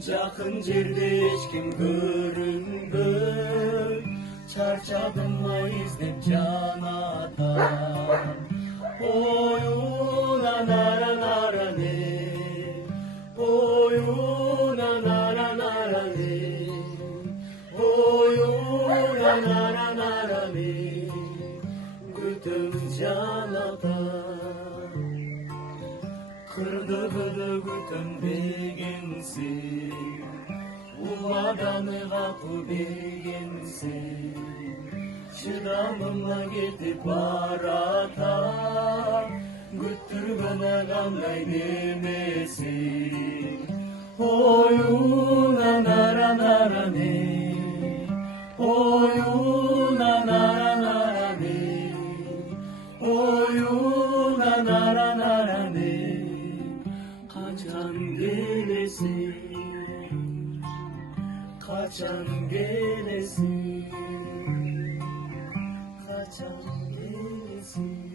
Жақын жерде ешкім көрінбей, шаршадым ма іздеп жанатам. Ойуна нара нара не, ойуна нара нара не, ойуна нара нара не, күтім жанатам. Кырдыгыды күтінбегенсің, уладаны ғапы бергенсің, шыдамыма кетіп баратам, күттіргіні қандай демесің. Ойуна нара нара не, ойуна нара нара не, ойуна нара нара не, қачан келесің, қачан келесің, қачан келесің.